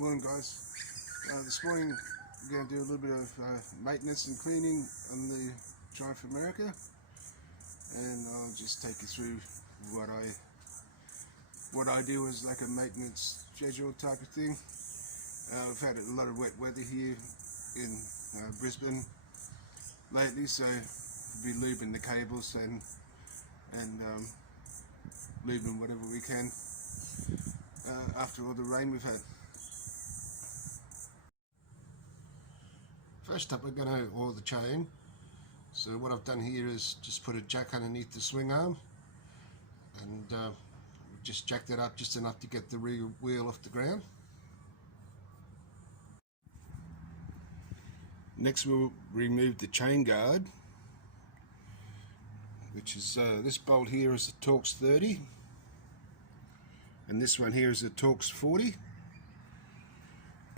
Morning guys. This morning we're going to do a little bit of maintenance and cleaning on the Drive for America, and I'll just take you through what I do as like a maintenance schedule type of thing. I've had a lot of wet weather here in Brisbane lately, so we'll be lubing the cables and lubing whatever we can after all the rain we've had. First up, we're going to oil the chain. So what I've done here is just put a jack underneath the swing arm and just jacked it up just enough to get the rear wheel off the ground. Next we'll remove the chain guard, which is this bolt here is a Torx 30 and this one here is a Torx 40.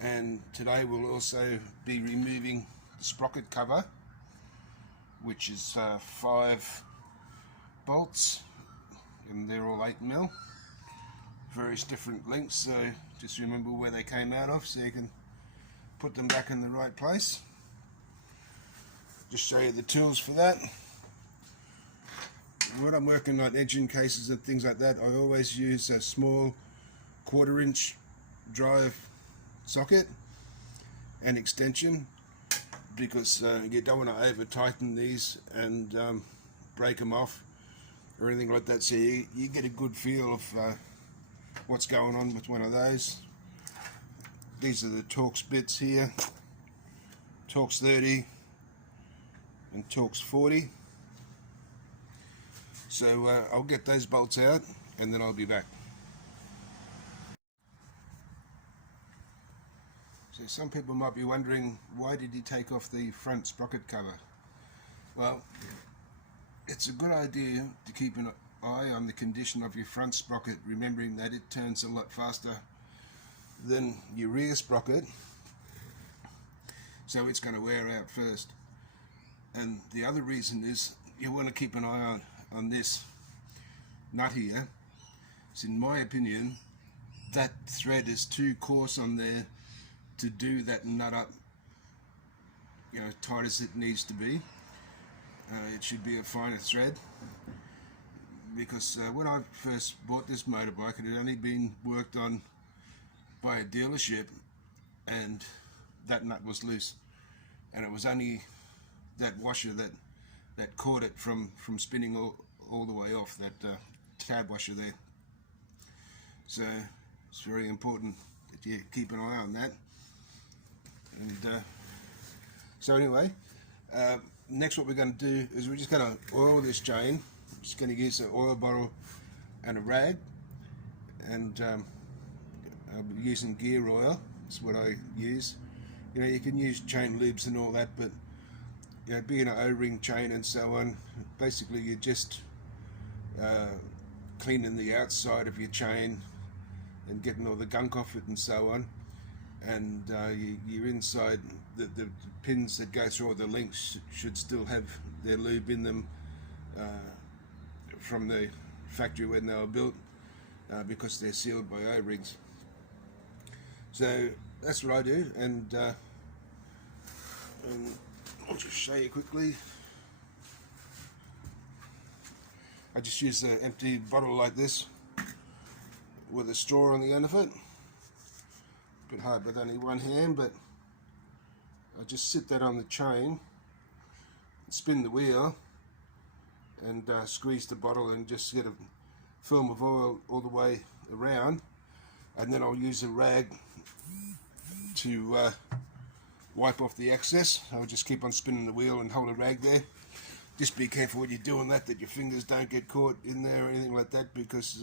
And today we'll also be removing the sprocket cover, which is 5 bolts, and they're all 8mm, various different lengths, so just remember where they came out of so you can put them back in the right place. Just show you the tools for that. When I'm working on engine cases and things like that, I always use a small 1/4" drive socket and extension, because you don't want to over tighten these and break them off or anything like that, so you get a good feel of what's going on with one of those. These are the Torx bits here, Torx 30 and Torx 40. So I'll get those bolts out and then I'll be back. So some people might be wondering, why did he take off the front sprocket cover? Well, it's a good idea to keep an eye on the condition of your front sprocket, remembering that it turns a lot faster than your rear sprocket, so it's going to wear out first. And the other reason is you want to keep an eye on this nut here. So in my opinion, that thread is too coarse on there to do that nut up, tight as it needs to be. It should be a finer thread, because when I first bought this motorbike, it had only been worked on by a dealership, and that nut was loose, and it was only that washer that caught it from spinning all the way off, that tab washer there. So it's very important that you keep an eye on that. And so anyway, next what we're going to do is we're just going to oil this chain. I'm just going to use an oil bottle and a rag, and I'll be using gear oil. That's what I use. You can use chain lubes and all that, but being an O-ring chain and so on, basically you're just cleaning the outside of your chain and getting all the gunk off it and so on. And your inside, the pins that go through all the links should still have their lube in them from the factory when they were built, because they're sealed by O-rings. So that's what I do, and I'll just show you quickly. I just use an empty bottle like this with a straw on the end of it. Bit hard with only one hand, but I just sit that on the chain, spin the wheel, and squeeze the bottle and just get a film of oil all the way around, and then I'll use a rag to wipe off the excess. I'll just keep on spinning the wheel and hold a rag there. Just be careful when you're doing that your fingers don't get caught in there or anything like that, because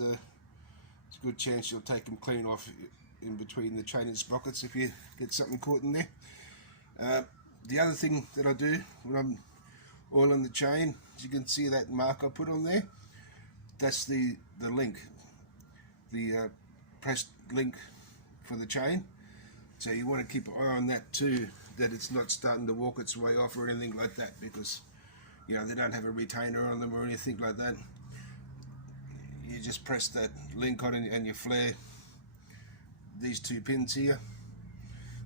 it's a good chance you'll take them clean off in between the chain and sprockets if you get something caught in there. The other thing that I do when I'm oiling the chain, as you can see that mark I put on there, that's the link, the pressed link for the chain. So you want to keep an eye on that too, that it's not starting to walk its way off or anything like that, because they don't have a retainer on them or anything like that. You just press that link on and you flare these 2 pins here,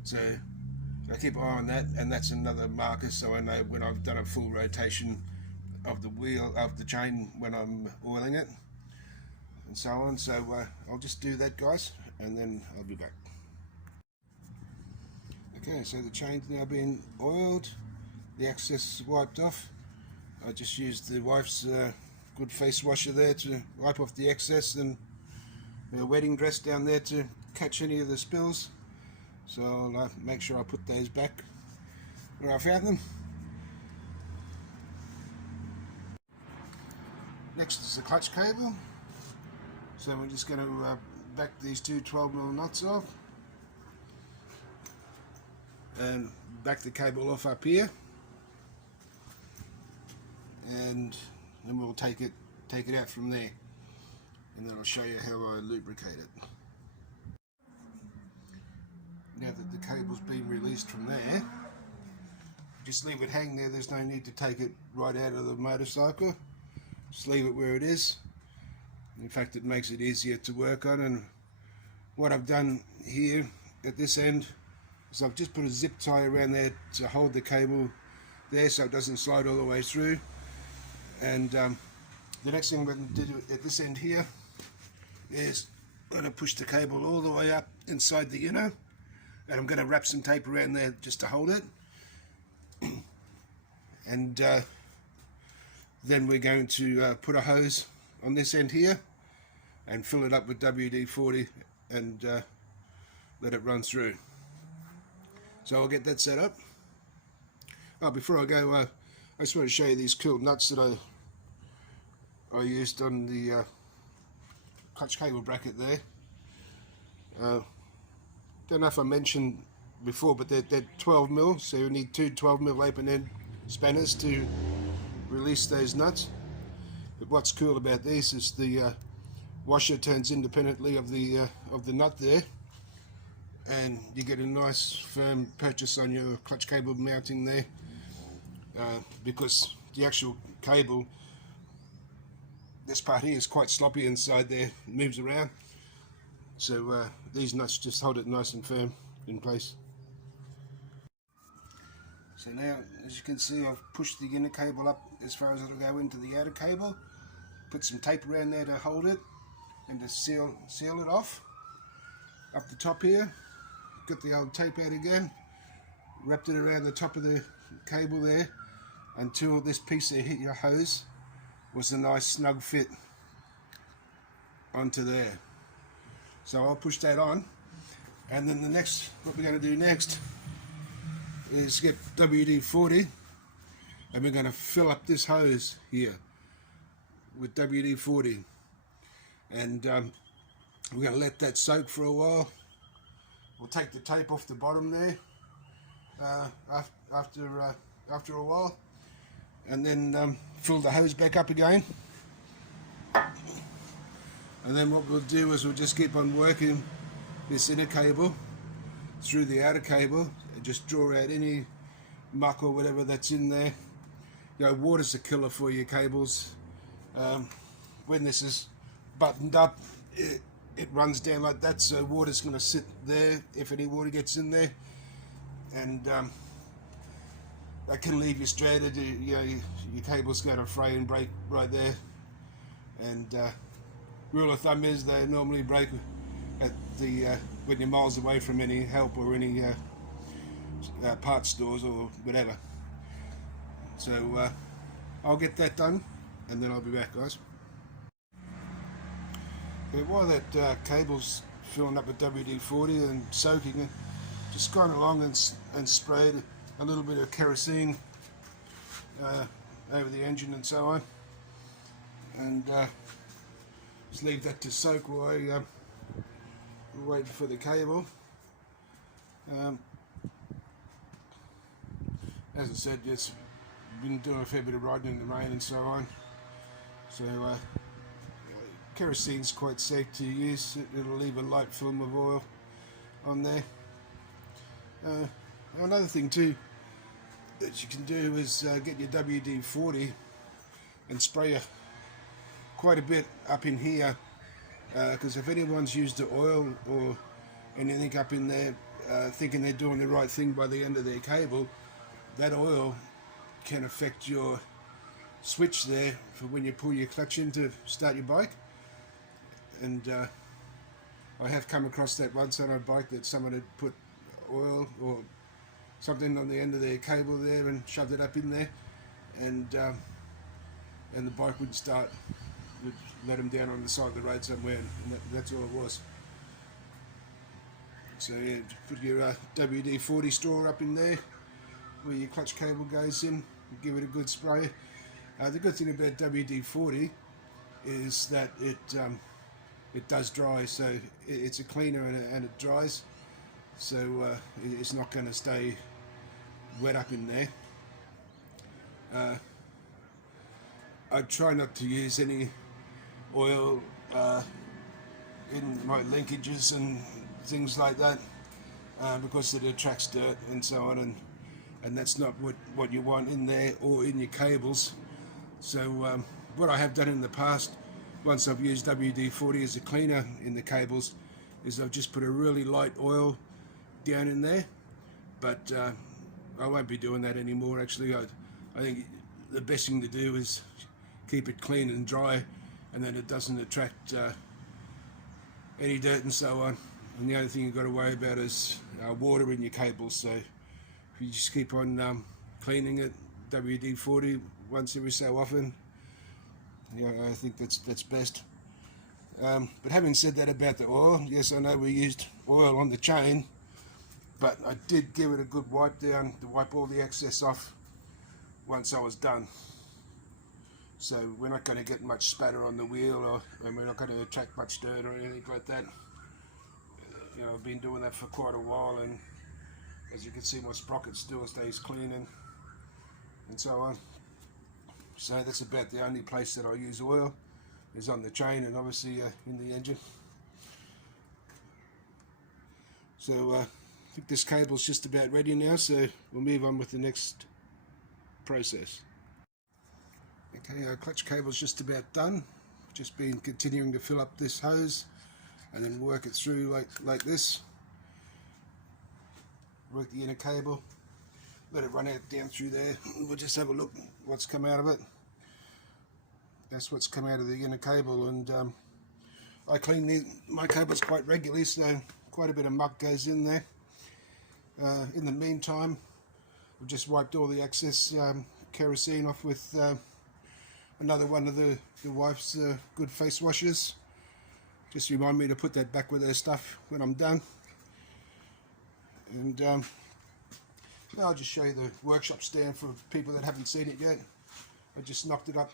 So I keep an eye on that, and that's another marker so I know when I've done a full rotation of the wheel, of the chain, when I'm oiling it and so on. So I'll just do that, guys, and then I'll be back. Okay, so the chain's now been oiled, the excess wiped off. I just used the wife's good face washer there to wipe off the excess, and the wedding dress down there to catch any of the spills. So I'll make sure I put those back where I found them. Next is the clutch cable. So we're just going to back these two 12mm nuts off and back the cable off up here, and then we'll take it out from there, and then I'll show you how I lubricate it. Now that the cable's been released from there, just leave it hang there. There's no need to take it right out of the motorcycle. Just leave it where it is. In fact, it makes it easier to work on. And what I've done here at this end is I've just put a zip tie around there to hold the cable there so it doesn't slide all the way through. And the next thing we're going to do at this end here is I'm going to push the cable all the way up inside the inner, and I'm going to wrap some tape around there just to hold it. And then we're going to put a hose on this end here and fill it up with WD-40 and let it run through. So I'll get that set up. Oh, before I go, I just want to show you these cool nuts that I used on the clutch cable bracket there. Don't know if I mentioned before, but they're 12mm, so you need two 12mm open end spanners to release those nuts. But what's cool about these is the washer turns independently of the nut there, and you get a nice firm purchase on your clutch cable mounting there, because the actual cable, this part here is quite sloppy inside there, it moves around. So these nuts just hold it nice and firm in place. So now, as you can see, I've pushed the inner cable up as far as it'll go into the outer cable. Put some tape around there to hold it and to seal it off. Up the top here, got the old tape out again, wrapped it around the top of the cable there until this piece of your hose was a nice snug fit onto there. So I'll push that on, and then what we're going to do next is get WD-40, and we're going to fill up this hose here with WD-40, and we're going to let that soak for a while. We'll take the tape off the bottom there after a while, and then fill the hose back up again. And then what we'll do is we'll just keep on working this inner cable through the outer cable and just draw out any muck or whatever that's in there. You know, water's a killer for your cables. When this is buttoned up, it runs down like that, so water's going to sit there if any water gets in there, and that can leave you stranded. You know, your cable's going to fray and break right there. And rule of thumb is they normally break at the when you're miles away from any help or any parts stores or whatever. So I'll get that done, and then I'll be back, guys. But while that cable's filling up with WD-40 and soaking it, just gone along and sprayed a little bit of kerosene over the engine and so on, and just leave that to soak while I wait for the cable. As I said, it's been doing a fair bit of riding in the rain and so on, so kerosene's quite safe to use. It'll leave a light film of oil on there. Another thing too that you can do is get your WD-40 and spray quite a bit up in here, because if anyone's used the oil or anything up in there, thinking they're doing the right thing by the end of their cable, that oil can affect your switch there for when you pull your clutch in to start your bike. And I have come across that once on a bike that someone had put oil or something on the end of their cable there and shoved it up in there, and the bike wouldn't start. Would let them down on the side of the road somewhere, and that's all it was. So yeah, put your WD-40 straw up in there where your clutch cable goes in, give it a good spray. The good thing about WD-40 is that it does dry, so it's a cleaner and it dries, so it's not going to stay wet up in there. I try not to use any oil in my linkages and things like that because it attracts dirt and so on, and that's not what you want in there or in your cables. So what I have done in the past, once I've used WD-40 as a cleaner in the cables, is I've just put a really light oil down in there, but I won't be doing that anymore. Actually, I think the best thing to do is keep it clean and dry, and then it doesn't attract any dirt and so on. And the only thing you've got to worry about is water in your cables. So if you just keep on cleaning it, WD-40 once every so often, I think that's best. But having said that about the oil, yes, I know we used oil on the chain, but I did give it a good wipe down to wipe all the excess off once I was done. So we're not going to get much spatter on the wheel, and we're not going to attract much dirt or anything like that. I've been doing that for quite a while, and as you can see, my sprocket still stays clean and so on. So that's about the only place that I use oil, is on the chain and obviously in the engine. So I think this cable's just about ready now, so we'll move on with the next process. Okay, our clutch cable's just about done. Just been continuing to fill up this hose and then work it through like this. Work the inner cable, let it run out down through there. We'll just have a look what's come out of it. That's what's come out of the inner cable, and I clean my cables quite regularly, so quite a bit of muck goes in there. In the meantime, I've just wiped all the excess kerosene off with another one of the wife's good face washes. Just remind me to put that back with her stuff when I'm done. And I'll just show you the workshop stand for people that haven't seen it yet. I just knocked it up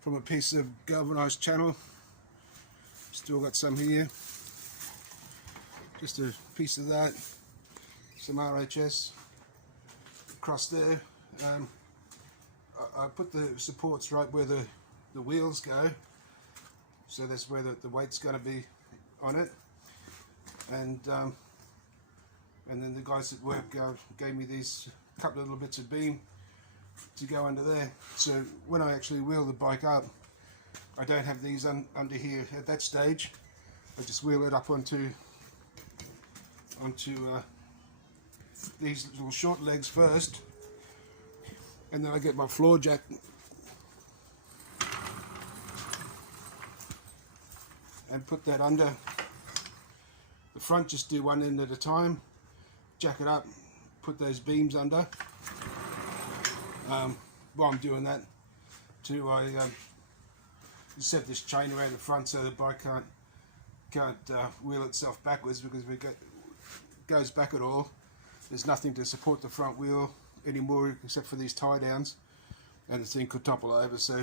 from a piece of galvanized channel. Still got some here. Just a piece of that. Some RHS across there. I put the supports right where the wheels go, so that's where the weight's going to be on it. And then the guys at work gave me these couple of little bits of beam to go under there. So when I actually wheel the bike up, I don't have these under here at that stage. I just wheel it up onto these little short legs first, and then I get my floor jack and put that under the front. Just do one end at a time, jack it up, put those beams under. While I'm doing that too, I set this chain around the front so the bike can't wheel itself backwards, because if it goes back at all, there's nothing to support the front wheel anymore except for these tie downs, and the thing could topple over. So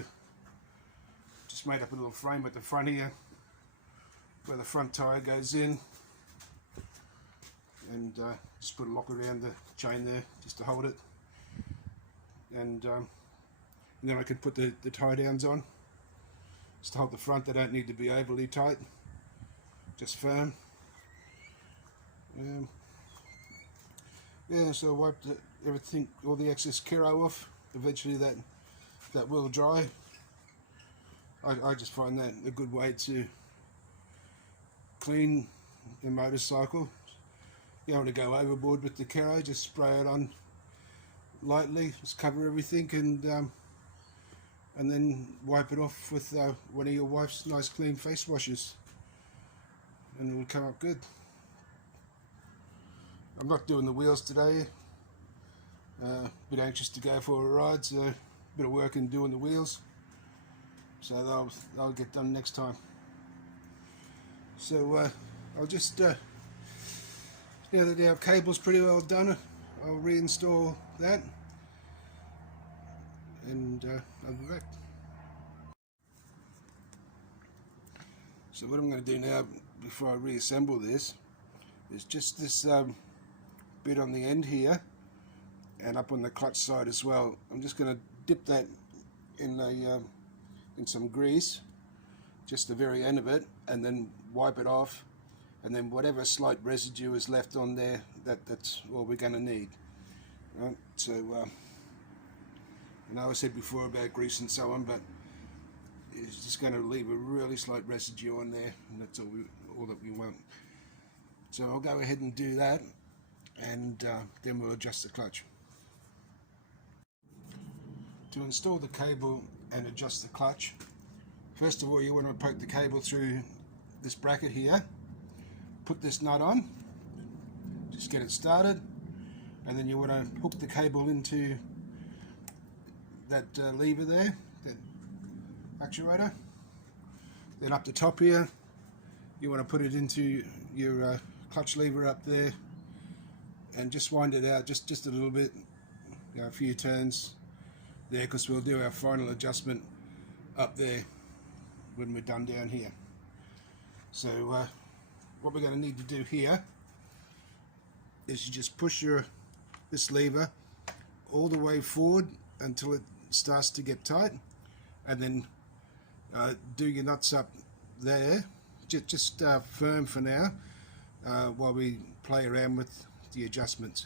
just made up a little frame at the front here where the front tyre goes in, and just put a lock around the chain there just to hold it, and then I can put the tie downs on just to hold the front. They don't need to be overly tight, just firm. Yeah, so I wiped everything, all the excess kero off. Eventually that will dry. I just find that a good way to clean a motorcycle. You don't want to go overboard with the Kero, just spray it on lightly, just cover everything, and then wipe it off with one of your wife's nice clean face washes, and it will come up good. I'm not doing the wheels today. A bit anxious to go for a ride, so a bit of work in doing the wheels, so they'll get done next time. So I'll just now that our cable's pretty well done, I'll reinstall that, and I'll be back. So what I'm going to do now, before I reassemble this, is just this bit on the end here, and up on the clutch side as well. I'm just going to dip that in some grease, just the very end of it, and then wipe it off, and then whatever slight residue is left on there, that's all we're going to need. Right? So I know I said before about grease and so on, but it's just going to leave a really slight residue on there, and that's all that we want. So I'll go ahead and do that, and then we'll adjust the clutch. To install the cable and adjust the clutch, first of all you want to poke the cable through this bracket here, put this nut on, just get it started, and then you want to hook the cable into that lever there, that actuator. Then up the top here you want to put it into your clutch lever up there, and just wind it out just a little bit, a few turns there, because we'll do our final adjustment up there when we're done down here. So what we're going to need to do here is you just push this lever all the way forward until it starts to get tight, and then do your nuts up there, just firm for now, while we play around with the adjustments.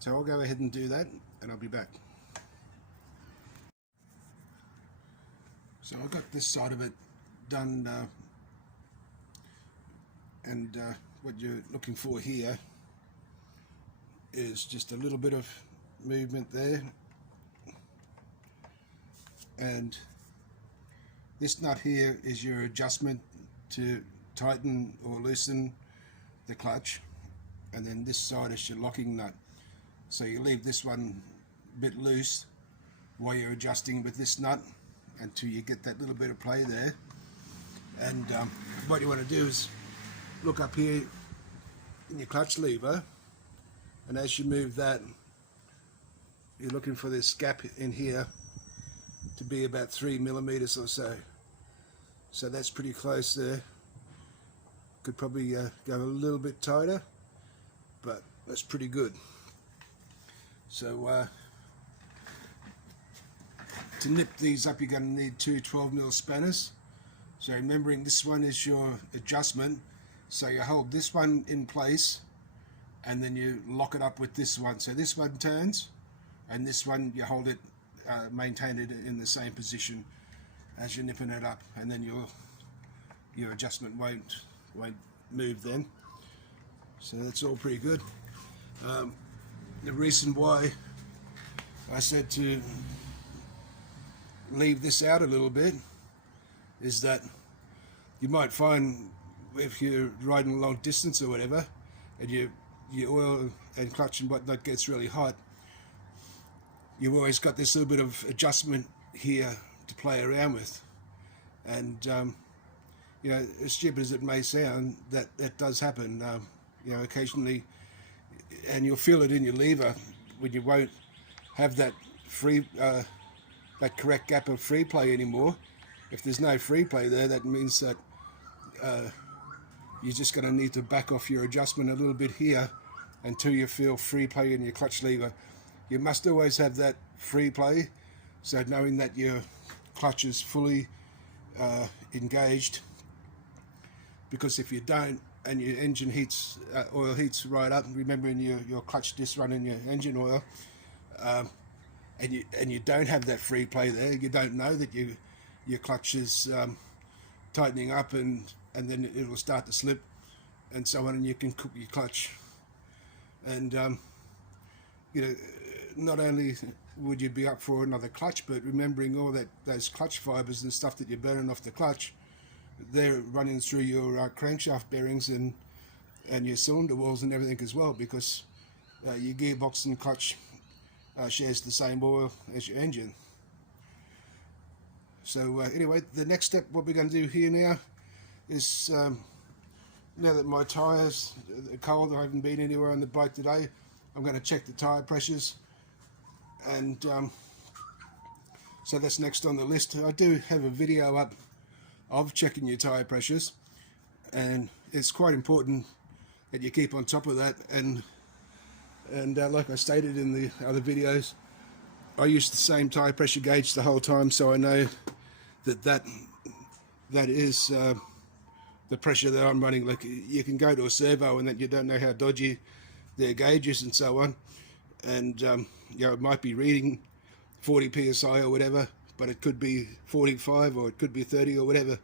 So I'll go ahead and do that, and I'll be back. So I've got this side of it done, and what you're looking for here is just a little bit of movement there, and this nut here is your adjustment to tighten or loosen the clutch, and then this side is your locking nut. So you leave this one a bit loose while you're adjusting with this nut until you get that little bit of play there. And what you want to do is look up here in your clutch lever, and as you move that, you're looking for this gap in here to be about 3 millimeters or so. So that's pretty close there. Could probably go a little bit tighter, but that's pretty good. So to nip these up, you're going to need two 12mm spanners. So remembering this one is your adjustment, so you hold this one in place and then you lock it up with this one. So this one turns, and this one you hold it, maintain it in the same position as you're nipping it up, and then your adjustment won't move then. So that's all pretty good. The reason why I said to leave this out a little bit is that you might find if you're riding a long distance or whatever, and your oil and clutch and whatnot gets really hot, you've always got this little bit of adjustment here to play around with. And you know, as stupid as it may sound, that does happen, you know, occasionally, and you'll feel it in your lever when you won't have that that correct gap of free play anymore. If there's no free play there, that means that you're just going to need to back off your adjustment a little bit here until you feel free play in your clutch lever. You must always have that free play, so knowing that your clutch is fully engaged, because if you don't and your engine heats, oil heats right up, remembering your clutch disc running your engine oil, and you don't have that free play there, you don't know that your clutch is tightening up, and then it will start to slip and so on, and you can cook your clutch And you know, not only would you be up for another clutch, but remembering all those clutch fibers and stuff that you're burning off the clutch, they're running through your crankshaft bearings and your cylinder walls and everything as well, because your gearbox and clutch shares the same oil as your engine. So anyway, the next step, what we're going to do here now is, now that my tyres are cold, I haven't been anywhere on the bike today, I'm going to check the tyre pressures, and so that's next on the list. I do have a video up of checking your tyre pressures, and it's quite important that you keep on top of that. And like I stated in the other videos, I use the same tyre pressure gauge the whole time, so I know that is the pressure that I'm running. Like, you can go to a servo and that you don't know how dodgy their gauge is and so on, and you know, it might be reading 40 psi or whatever, but it could be 45 or it could be 30 or whatever.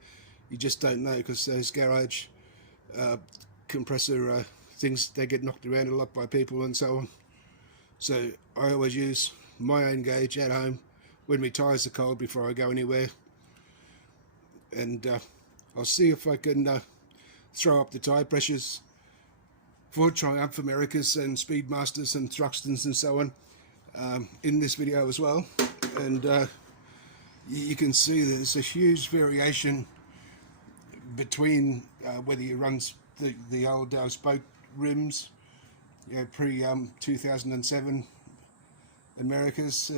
You just don't know, because those garage compressor things, they get knocked around a lot by people and so on. So I always use my own gauge at home when my tyres are cold before I go anywhere. And I'll see if I can throw up the tyre pressures for Triumph Americas and Speedmasters and Thruxtons and so on in this video as well. And you can see there's a huge variation between whether you run the old spoke rims, you know, pre 2007 Americas,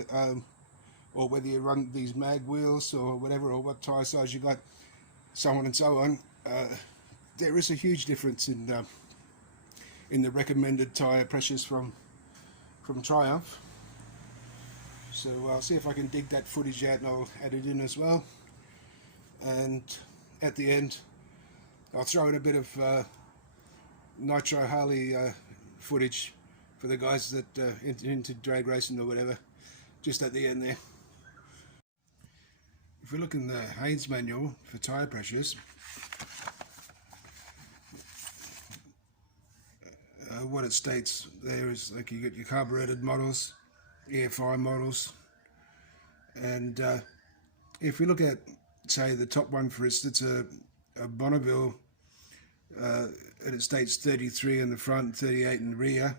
or whether you run these mag wheels or whatever, or what tyre size you got, so on and so on. There is a huge difference in the recommended tyre pressures from Triumph. So I'll see if I can dig that footage out and I'll add it in as well. And at the end, I'll throw in a bit of Nitro Harley footage for the guys that into drag racing or whatever, just at the end there. If we look in the Haynes manual for tyre pressures, what it states there is, like, you get your carbureted models, EFI models, and if we look at, say, the top one, for instance, a Bonneville, and it states 33 in the front, 38 in the rear.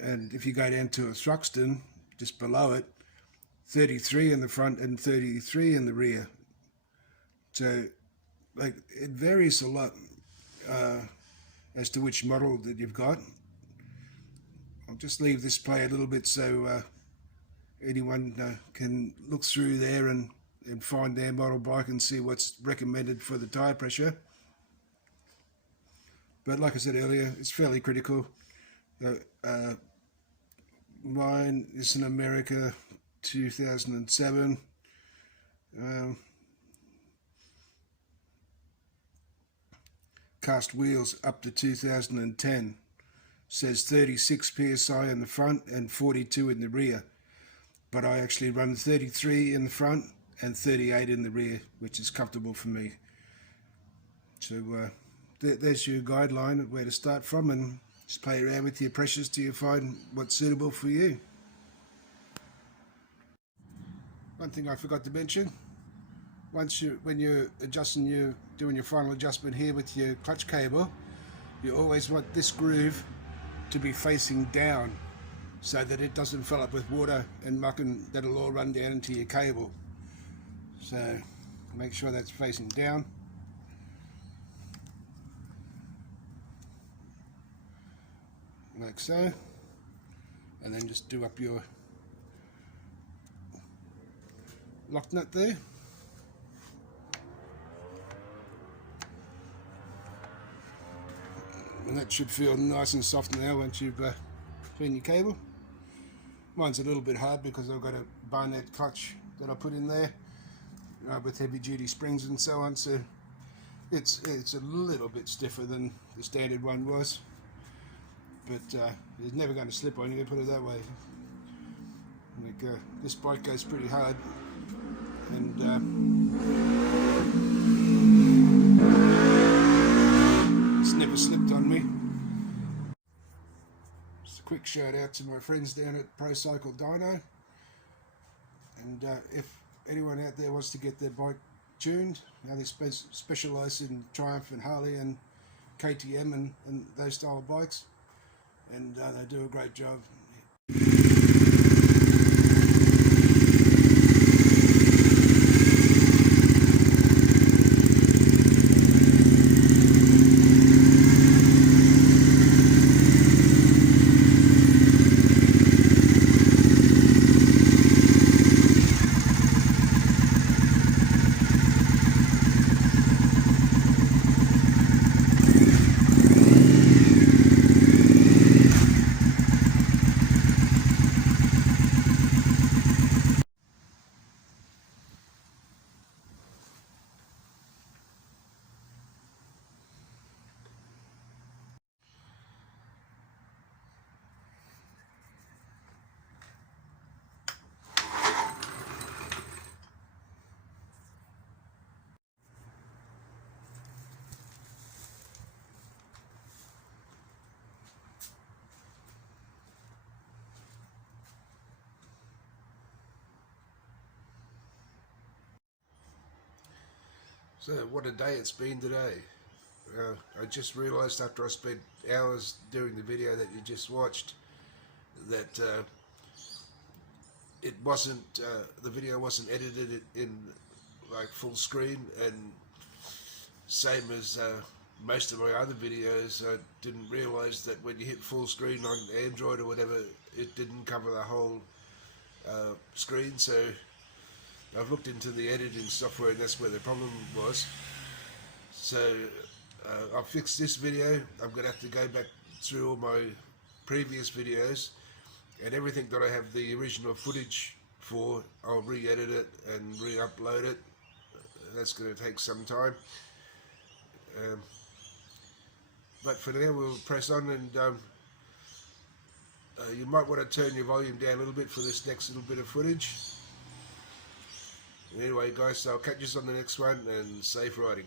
And if you go down to a Thruxton, just below it, 33 in the front and 33 in the rear. So, like, it varies a lot as to which model that you've got. I'll just leave this play a little bit so anyone can look through there and find their model bike and see what's recommended for the tyre pressure. But like I said earlier, it's fairly critical. Mine is an America 2007. Cast wheels up to 2010. Says 36 psi in the front and 42 in the rear. But I actually run 33 in the front and 38 in the rear, which is comfortable for me. So there's your guideline of where to start from, and just play around with your pressures till you find what's suitable for you. One thing I forgot to mention, when you're adjusting, doing your final adjustment here with your clutch cable, you always want this groove to be facing down so that it doesn't fill up with water and muck, and that'll all run down into your cable. So make sure that's facing down. Like so, and then just do up your lock nut there. And that should feel nice and soft now once you've cleaned your cable. Mine's a little bit hard because I've got a Barnett clutch that I put in there with heavy duty springs and so on, so it's a little bit stiffer than the standard one was. But it's never going to slip on you, put it that way. Like, this bike goes pretty hard, and it's never slipped on me. quick shout out to my friends down at Pro Cycle Dyno, and if anyone out there wants to get their bike tuned, they specialise in Triumph and Harley and KTM and those style of bikes, and they do a great job. So what a day it's been today. I just realised after I spent hours doing the video that you just watched that it wasn't, the video wasn't edited in like full screen, and same as most of my other videos, I didn't realise that when you hit full screen on Android or whatever, it didn't cover the whole screen. So I've looked into the editing software, and that's where the problem was. So I've fixed this video. I'm going to have to go back through all my previous videos, and everything that I have the original footage for, I'll re-edit it and re-upload it. That's going to take some time. But for now, we'll press on, and you might want to turn your volume down a little bit for this next little bit of footage. Anyway guys, I'll catch you on the next one, and safe riding.